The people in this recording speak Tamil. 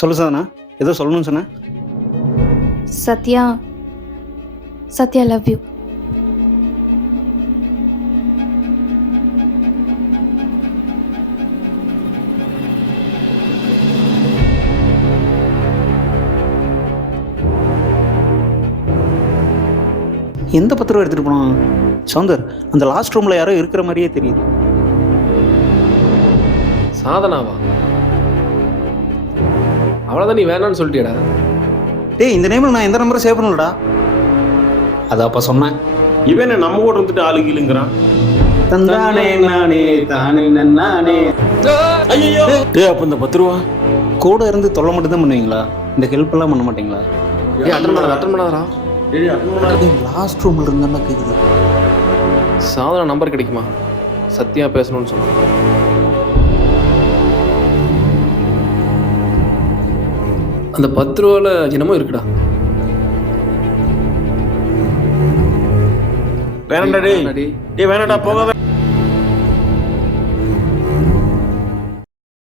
சொல்லு சாதனா, ஏதோ சொல்லணும்னு சொன்னேன். Sathya, Sathya love you. எந்த பத்திரம் எடுத்துகிட்டு போனான் சௌந்தர்? அந்த லாஸ்ட் ரூமில் யாரோ இருக்கிற மாதிரியே தெரியுது. சாதனாவா? அவ்வளோதான், நீ வேணான்னு சொல்லிட்டியடா. டேய், இந்த நேமில் நான் எந்த நம்பரும் சேவ் பண்ணலடா. அதை அப்போ சொன்னேன். இவன் நம்ம கூட இருந்துட்டு ஆளுகிலுங்கிறான். தந்தானே நானே தானே நானே. ஐயோ டேய், அப்போ இந்த 10 ரூபா கூட இருந்து தொல்லை மட்டும் தான் பண்ணுவீங்களா? இந்த ஹெல்ப் எல்லாம் பண்ண மாட்டீங்களா? அட்டன் பண்ணாதடா. லாஸ்ட் ரூம்ல இருந்தா கேக்குது. சாதனா நம்பர் கிடைக்குமா? சத்யா பேசணும்னு சொன்னான். அந்த 10 ரூபால என்னமோ இருக்குடா. வேணாண்டா டேய், வேணாடா, போகாத.